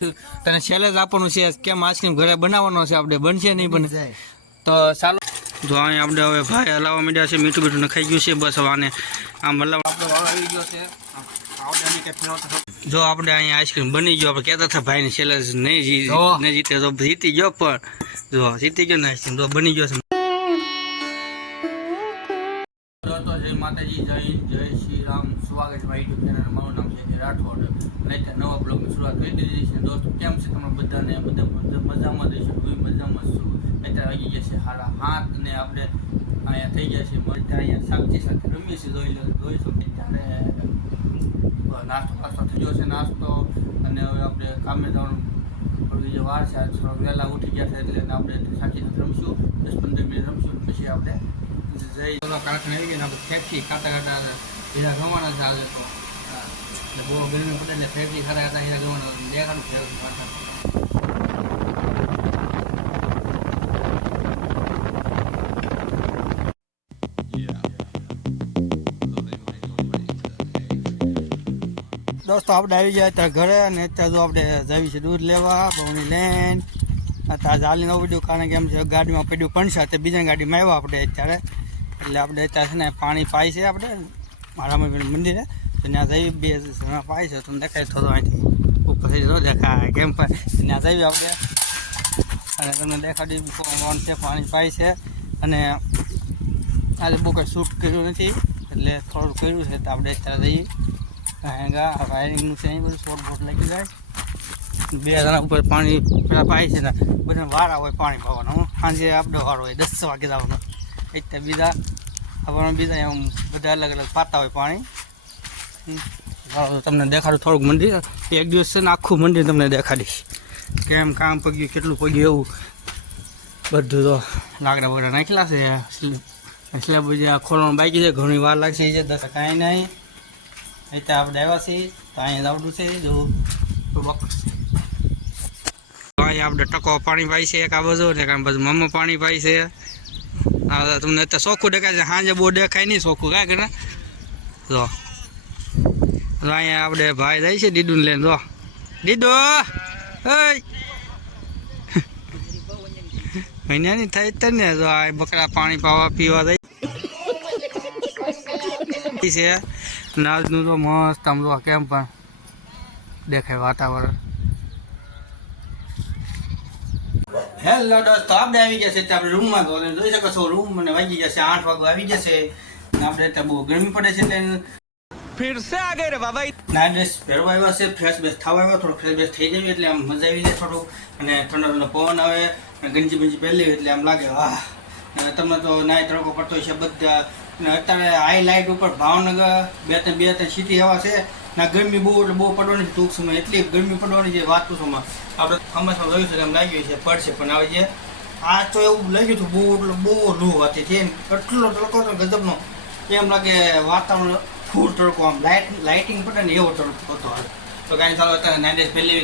તને ચેલેન્જ આપવાનું છે કેમ આઈસ્ક્રીમ ઘરે બનાવવાનો છે, આપણે બનશે નહીં બને તો ચાલો. જો અહીંયા આપણે હવે ભાઈ હલાવવા માંડ્યા છે, મીઠું મીઠું નખાઈ ગયું છે. બસ હવે આને આમ હલાવવા આપણો વાળ આવી ગયો છે. જો આપણે અહીંયા આઈસ્ક્રીમ બની ગયો. આપણે કહેતા હતા ભાઈને ચેલેન્જ નહીં જીતે તો જીતી ગયો, પણ જો જીતી ગયો ને આઈસ્ક્રીમ તો બની ગયો છે. તો જય માતાજી, જય શ્રી રામ. સ્વાગત છે યુટ્યુબ ચેનલ. મારું નામ છે રાઠોડ. નહીં નવા બ્લોગની શરૂઆત કરી દીધી છે. દોસ્તો કેમ છે તમે બધાને? બધા મજામાં રહીશું. હું મજામાં છું. અત્યારે આવી ગયા છે 7:30 ને આપણે અહીંયા થઈ ગયા છે. અહીંયા શાકજી સાથે રમીએ છીએ. જોઈશું ત્યારે નાસ્તો થઈ ગયો છે નાસ્તો. અને હવે આપણે કામે જવાનું થોડી જે વાર છે. આજ થોડો વહેલા ઉઠી ગયા છે એટલે આપણે શાકજી સાથે રમશું. 10-15 મિનિટ રમશું. પછી આપણે કારખાને આવી ગયા. આપણે ફેક્ટરી ખાતા હીરા ગવાના છે આજે તો. બહુ ગરમી પડે એટલે ફેક્ટરી ખાતા હીરા ગવાના દેખાડું ફેક્ટરી ખાતા. દોસ્તો આપણે આવી ગયા અત્યારે ઘરે, અને અત્યારે જો આપણે જઈએ છીએ દૂધ લેવા બહુની લેન. અત્યારે હાલીને પડ્યું કારણ કે એમ છે ગાડીમાં પડ્યું પણ છે. બીજા ગાડીમાં આવ્યા આપણે અત્યારે. એટલે આપણે અત્યારે છે ને પાણી પાય છે આપણે મારા મંદિરે. તો ત્યાં જઈ 2 જણા પાય છે. તમને દેખાય થોડો અહીંથી ઉપરથી જો દેખાય કેમ પાય. ત્યાં જઈએ આપણે અને તમને દેખાડી કોણ છે પાણી પાય છે. અને આજે બહુ કંઈ શૂટ કર્યું નથી એટલે થોડું કર્યું છે. તો આપણે અત્યારે જઈએ વાયરિંગનું છે. અહીં બધું શોર્ટ બોટ લાગી જાય. 2 જણા ઉપર પાણી પેલા પાય છે ને બધા વારા હોય પાણી પાવાનું. સાંજે આપણે વારો હોય 10 વાગે જવાનો. એટલે બીજા એમ બધા અલગ અલગ પાતા હોય પાણી. તમને દેખાડું થોડુંક મંદિર. એક દિવસ છે ને આખું મંદિર તમને દેખાડીશ કેમ કામ પગ્યું કેટલું પગ્યું એવું બધું. તો લાકડા બગડા નાખેલા છે. એટલે બધા ખોલવાનું બાકી છે. ઘણી વાર લાગશે એ છે કાંઈ નહીં. એટલે આપણે આવ્યા છીએ તો અહીંયા આવડું છે. જો અહીંયા આપણે ટકો પાણી પાય છે એક આ બાજુ ને કામ બાજુ મમ્મા પાણી પાય છે. તમને અત્યારે ચોખ્ખું દેખાય છે. સાંજે બહુ દેખાય નહીં ચોખ્ખું કાંઈ કે ના. જો અહીંયા આપણે ભાઈ જાય છે દીદુને લઈને. જો દીદો મહિના નહીં થાય જ ને. જો આ બકરા પાણી પાવા પીવા જાય છે. નાજનું તો મસ્ત આમ જો કેમ પણ દેખાય વાતાવરણ. હેલો દોસ્તો, આપણે આવી ગયા છે આપણે રૂમમાં. તો જોઈ શકો છો રૂમ મને વાગી ગયા છે 8 વાગે આવી જશે. આપણે અત્યારે બહુ ગરમી પડે છે એટલે ફિર સે આ ગયે રે બાબા. નાઇટ ડ્રેસ પહેરવા આવ્યા છે. ફ્રેશ બેસ થવા આવ્યા. થોડું ફ્રેશ બેસ થઈ જાય એટલે આમ મજા આવી જાય થોડું. અને ઠંડો ઠંડો પવન આવે અને ગંજી બંજી પહેરી એટલે આમ લાગે વાહ. અને તમને તો નાય તડકો પડતો છે બધા. અને અત્યારે હાઈ લાઇટ ઉપર ભાવનગર 2-3 સિટી હવા છે. ના ગરમી બહુ એટલે બહુ પડવાની છે ટૂંક સમય. એટલી ગરમી પડવાની છે વાત પૂછોમાં. આપણે હંમેશા જોયું છે એમ લાગ્યું છે પડશે પણ આવે છે. આ તો એવું લાગ્યું હતું બહુ એટલે બહુ લૂ હતી છે. એટલો તડકો હતો ગજબનો. એમ લાગે વાતાવરણ ફૂલ તડકો. આમ લાઇટિંગ પડે ને એવો તડકો હતો. તો કાંઈ ચાલો અત્યારે નાઇટ પહેલી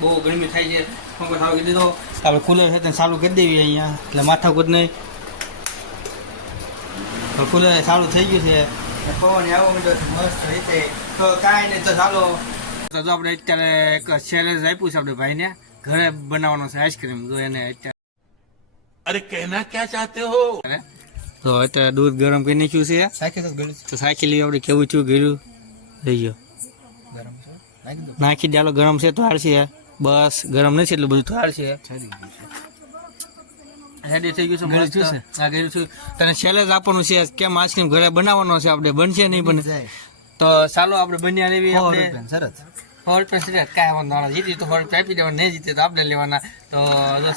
બહુ ગરમી થાય છે. પંખો ચાલુ કરી દીધો. આપણે કુલર છે ચાલુ કરી દેવી અહીંયા એટલે માથાકૂટ નહીં. કુલર ચાલુ થઈ ગયું છે. પવન આવો માંડ્યો છે મસ્ત રીતે. તો કાંઈ નહીં તો ચાલો. તો આપણે અત્યારે એક ચેલેન્જ આપ્યું છે આપણે ભાઈને ઘરે બનાવવાનો છે આઈસ્ક્રીમ. જો એને અત્યારે અરે કહેના ક્યાં ચાહતે હો. તો અત્યારે દૂધ ગરમ કરી નાખ્યું છે. તો સાયકલ આપણે કેવું થયું ગયું થઈ ગયો નાખી ચાલો. ગરમ છે તો હાલશે. બસ ગરમ નથી એટલું બધું તો હાલશે. રેડી થઈ ગયું છે. હા ગયું છે. તને ચેલેન્જ આપવાનું છે કેમ આઈસ્ક્રીમ ઘરે બનાવવાનો છે, આપણે બનશે નહીં બને તો ચાલો આપણે બન્યા લેવી. સરસ 100 રૂપિયા કાંઈ વાંધો જીતી તો 100 રૂપિયા આપી દેવાના. નહીં જીતે તો આપણે લેવાના. તો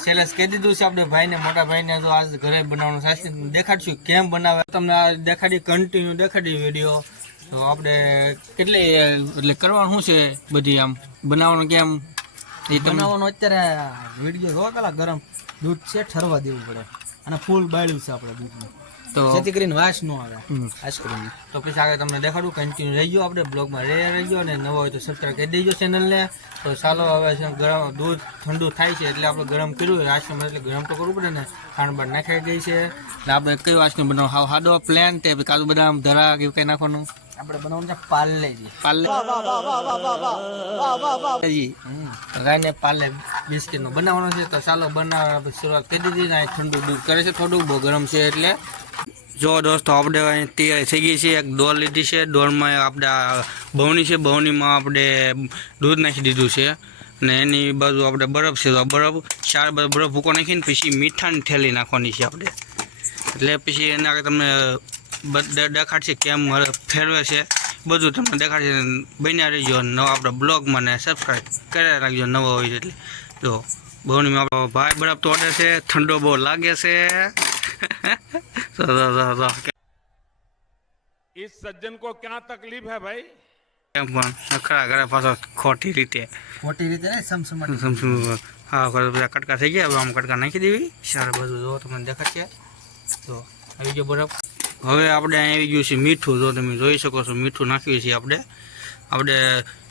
ચેલેન્જ કહી દીધું છે આપણે ભાઈને મોટા ભાઈને. તો આજ ઘરે બનાવવાનું આઈસ્ક્રીમ દેખાડશું કેમ બનાવે. તમને આ દેખાડી કન્ટિન્યુ દેખાડી વિડીયો. તો આપણે કેટલે એટલે કરવાનું શું છે બધી આમ બનાવવાનું કેમ એ બનાવવાનું. અત્યારે વિડીયો જોવા કલાક ગરમ દૂધ છે ઠરવા દેવું પડે અને ફૂલ બાળ્યું છે આપણે દૂધનું. તો જેથી કરીને વાસ ન આવે આઈસ્ક્રીમ. તો પછી આગળ તમને દેખાડું. કન્ટિન્યુ રહી ગયો આપણે બ્લોગમાં રહી ગયો. અને નવો હોય તો સબસ્ક્રાઈબ કરી દેજો ચેનલને. તો ચાલો હવે ગરમ દૂધ ઠંડુ થાય છે એટલે આપણે ગરમ કર્યું આઈસ્ક્રીમ એટલે ગરમ તો કરવું પડે ને. ખાંડ બાર નાખાઈ ગઈ છે એટલે આપણે કયું આઈસ્ક્રીમ બનાવો? હાવ સાદો પ્લેન તે કાજુ બદામ ધરા એવું કંઈ નાખવાનું? આપણે બનાવવાનું છે પાર્લેજી. પાર્લેજી ગાયને પાર્લે બિસ્કિટનું બનાવવાનું છે. તો ચાલો બનાવવા શરૂઆત કરી દીધી ને ઠંડુ દૂધ કરે છે, થોડું બહુ ગરમ છે એટલે. જો દોસ્તો આપણે અહીં તૈયારી થઈ ગઈ છે. એક ડોલ લીધી છે, ડોલમાં આપણે બહુની છે, બહુનીમાં આપણે દૂધ નાખી દીધું છે અને એની બાજુ આપણે બરફ છે. તો બરફ 4 બરફ ભૂકો નાખીને પછી મીઠાની થેલી નાખવાની છે આપણે. એટલે પછી એના આગળ તમને દેખાડશે કેમ ફેરવે છે, બધું તમને દેખાડશે. બન્યા રહીજો નવા આપણે બ્લોગમાં ને સબસ્ક્રાઈબ કરી રાખજો નવો હોય એટલે. જો બહુનીમાં આપણો ભાઈ બરફ તોડે છે, ઠંડો બહુ લાગે છે. इस सज्जन को क्या तकलीफ है भाई? એમ પણ નખરા ઘરે પાછો ખોટી રીતે ને સમસમ. હા બધા કટકા થઈ ગયા. હવે આમ કટકા નાખી દેવી. સારા બધું જો તમને દેખાશે. તો આવી ગયો બરફ. હવે આપણે અહીં આવી ગયું છે મીઠું. જો તમે જોઈ શકો છો મીઠું નાખ્યું છે આપણે.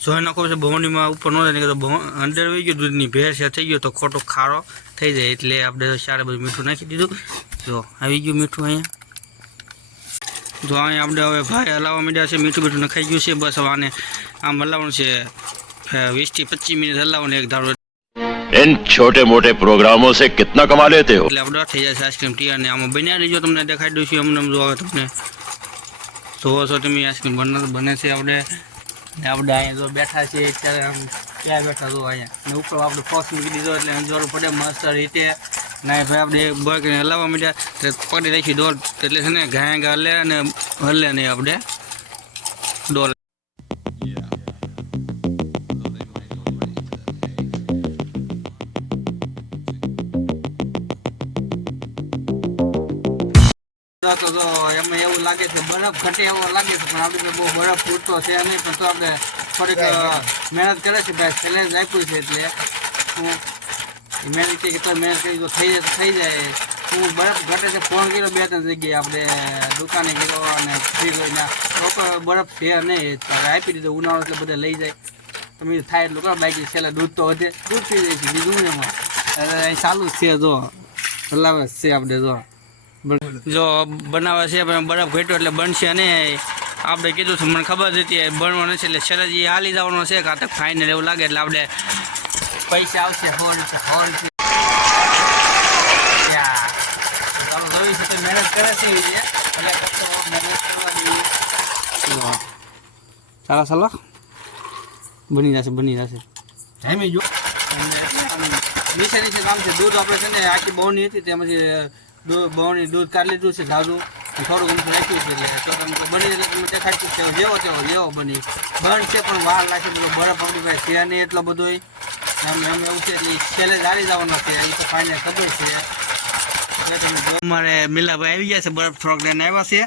જોઈ નાખો છે બહુનીમાં ઉપર ન જાય, તો અંદર આવી ગયું દૂધની ભેંસ થઈ ગયો તો ખોટો ખારો થઈ જાય. એટલે આપણે સારા બધું મીઠું નાખી દીધું. જો આવી ગયું મીઠું અહીંયા. તો અહીંયા આપણે હવે ભાઈ હલાવવા માંડ્યા છે. મીઠું નખાઈ ગયું છે. બસ હવે આને આમ હલાવવાનું છે 20 થી 25 મિનિટ હલાવવાનું એક ધારો. इन छोटे मोटे प्रोग्रामों से कितना कमा लेते हो? એટલે આપણે થઈ જશે આઈસ્ક્રીમ તૈયાર. ને આમાં બન્યા રહીજો, તમને દેખાડી દઉં છું. અમને જો હવે તમને જોવો છો તમે આઈસ્ક્રીમ બને છે આપણે. ને આપણે અહીંયા જો બેઠા છીએ અત્યારે. આમ ક્યાં બેઠા જો અહીંયા ને ઉપર આપણે ફોસ મૂકી દીધો એટલે અંજવાળું પડે મસ્ત રીતે. ના ભાઈ આપણે એક બળ કરીને હલાવવા માંડ્યા એટલે પકડી રાખી ડોલ. એટલે છે ને ઘાયા હલે અને હલે નહીં આપણે ડોલ. તો જો એમાં એવું લાગે છે બરફ ઘટે એવો લાગે છે, પણ આપણે બહુ બરફ પૂરતો છે નહીં. પણ તો આપણે થોડીક મહેનત કરે છે ભાઈ, ચેલેન્જ આપ્યું છે એટલે હું મહેનત કે તો મહેનત કરી તો થઈ જાય તો થઈ જાય. હું બરફ ઘટે છે ફોન કર્યો 2-3 જગ્યાએ આપણે દુકાને ગયો અને ફ્રી કોઈને લોકો બરફ છે નહીં ત્યારે આપી દીધો. ઉનાળો એટલે બધા લઈ જાય. તમે થાય એટલું કરો. બાકી છેલ્લે દૂધ તો વધે, દૂધ પી જાય છે બીજું ને એમાં. ચાલુ જ છે જો હલાવે છે આપણે. જો બનાવે છે પણ બરફ ઘટ્યો એટલે બનશે ને. આપણે કીધું છે મને ખબર હતી બનવાનું છે એટલે શરજી હાલી જવાનો છે. કાં તો ફાઇનલ એવું લાગે એટલે આપણે પૈસા આવશે ચાલો જોઈ છે તો મહેનત કરે છે એટલે મહેનત કરવાની. ચાલો બની જશે ટાઈમે જો નીચે કામ છે. દૂધ આપણે છે ને આખી બહુની હતી તેમાંથી દૂધ કાઢી લીધું છે જાજુ, થોડું ઘણું રાખ્યું છે. એટલે તો તમે બની એટલે તમે દેખાડશું છે જેવો બની છે. પણ વાર લાગે બધો બરફ આપણી પાસે છે નહીં એટલો બધો એમ એવું છે. એટલે છેલ્લે જાળી જવાનો છે એ તો ફાઇનલ ખબર છે. એટલે તમે અમારે મિલાભાઈ આવી ગયા છે. બરફ થોડોક લઈને આવ્યા છે.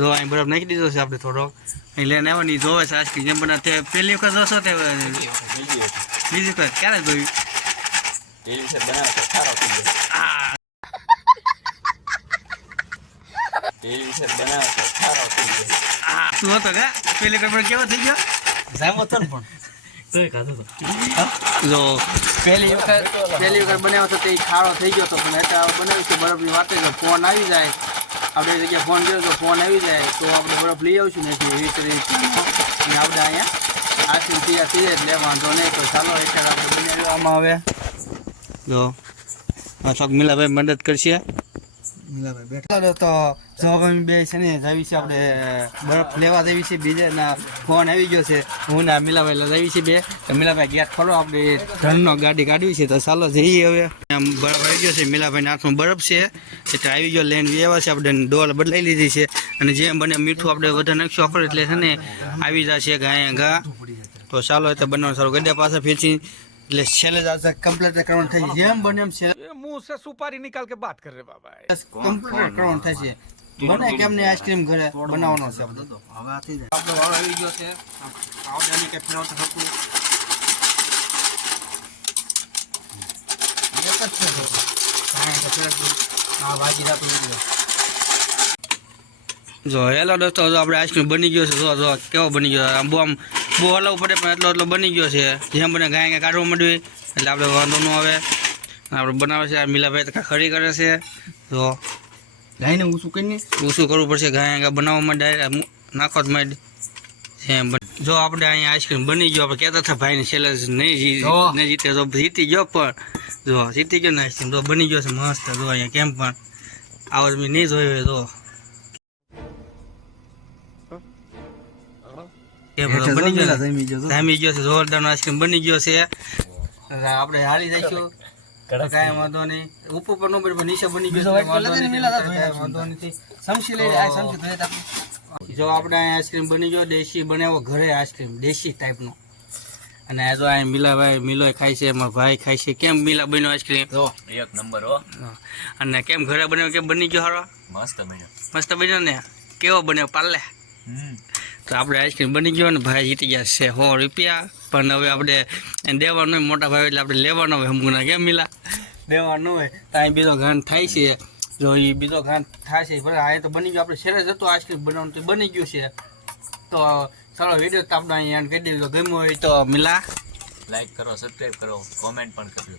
જો અહીં બરફ નાખી દીધો છે આપણે થોડોક અહીં લઈને આવ્યા નહીં. જોવે છે આઈસ્ક્રીમ જેમ બના તે પહેલી વખત જોશો તે બીજી વખત ક્યારે જોયું? તું હતો કે પેલી કપડ કેવો થઈ ગયો? જો પહેલી વખત બનાવ્યો હતો તે ખારો થઈ ગયો હતો. પણ એટલે બનાવ્યું છે બરફની વાત. ફોન આવી જાય આપણે જગ્યાએ ફોન કર્યો તો ફોન આવી જાય તો આપણે બરફ લઈ આવીશું ને એવી રીતે આપણે અહીંયા આઈસ્ક્રીમ તૈયાર થઈ જાય એટલે વાંધો નહીં. તો ચાલો એટલે આપણે બનાવવામાં આવે. જો થોક મિલાભાઈ મદદ કરશે. મિલાભાઈ બેઠા તો જો અમે બે છે ને જાવી છે આપણે બરફ લેવા જઈએ છીએ. બીજાના ફોન આવી ગયો છે. હું ને મિલાભાઈ લઈ જઈએ છીએ બે. તો મિલાભાઈ ગેટ ખોલો આપણે ઘરનો ગાડી કાઢવી છે. તો ચાલો જઈએ હવે. આમ બરફ આવી ગયો છે. મિલાભાઈ હાથમાં બરફ છે એટલે આવી ગયો લઈને વ્યવહાર છે. આપણે ડોલ બદલાઈ લીધી છે અને જેમ બને મીઠું આપણે વધારે નાખશું આપણે એટલે છે ને આવી જશે ઘા. તો ચાલો એટલે બનાવવાનું સારું ગड्ढा પાસે ફેંચી એટલે છેલ્લે જ કમ્પ્લીટ કરવાનું થાય છે. જેમ બને એમ मुंह से सुपारी निकाल के बात कर रहे बाबा. કમ્પ્લીટ કરવાનું થાય છે. બને કેમ ને આઈસ્ક્રીમ ઘરે બનાવવાનો છે આપણે. તો હવે આ થઈ જાય આપણો વાળો આવી ગયો છે. આવડે કે ફેરવતો હતું હા વાજી રાતું નીકળ્યો. જો હેલો દોસ્તો જો આપણે આઈસ્ક્રીમ બની ગયો છે. જો કેવો બની ગયો. આમ બહુ હલાવવું પડે પણ એટલો બની ગયો છે. જેમ બને ગાય કાઢવા માંડવી એટલે આપણે વાંધો ન આવે. આપણે બનાવે છે. આ મિલાભાઈ તો ખરી કરે છે. તો ગાયને ઊંચું કરીને ઊંચું કરવું પડશે. ગાય બનાવવામાં ડાયરેક્ટ નાખો જ માંડ જો આપણે અહીંયા આઈસ્ક્રીમ બની ગયો, આપણે કહેતા હતા ભાઈને છેલ્લે નહીં જીતે તો જીતી ગયો, પણ જો જીતી ગયો ને આઈસ્ક્રીમ તો બની ગયો છે મસ્ત. જો અહીંયા કેમ પણ આવો મેં નહીં જોયો તો બની ગયો, જામી ગયો છે, જોરદાર આઈસ્ક્રીમ બની ગયો છે. આપણે હારી જઈશું કાંઈ વાંધો નહીં, ઉપર પર નો પણ નીચે બની ગયો છે, વાંધો નથી. સમસી લઈ જો આપણે અહીંયા આઈસ્ક્રીમ બની ગયો, દેશી બનાવો ઘરે આઈસ્ક્રીમ, દેશી ટાઈપનો. અને આ જો આ મિલાભાઈ મિલો ખાય છે, એમાં ભાઈ ખાય છે. કેમ મિલા બન્યો આઈસ્ક્રીમ? એક નંબર હો. અને કેમ ઘરે બન્યો, કેમ બની ગયો હારો? મસ્ત બન્યો ને. કેવો બન્યો પાર્લે? તો આપણે આઈસ્ક્રીમ બની ગયો ને ભાઈ જીતી ગયા છે 100 રૂપિયા. પણ હવે આપણે દેવાનું હોય, મોટા ભાઈ એટલે આપણે લેવાનો હોય. હમણાં કેમ મિલા દેવાનું હોય તો અહીં બીજો ઘાન થાય છે. જો એ બીજો ઘાન થાય છે બરાબર. આ તો બની ગયો, આપણે શેરે જતો આઈસ્ક્રીમ બનાવવાનું તો બની ગયું છે. તો ચાલો વિડીયો તો આપણે અહીંયા કહી દઈએ, ગમ્યું હોય તો મિલા લાઈક કરો, સબસ્ક્રાઇબ કરો, કોમેન્ટ પણ કરજો.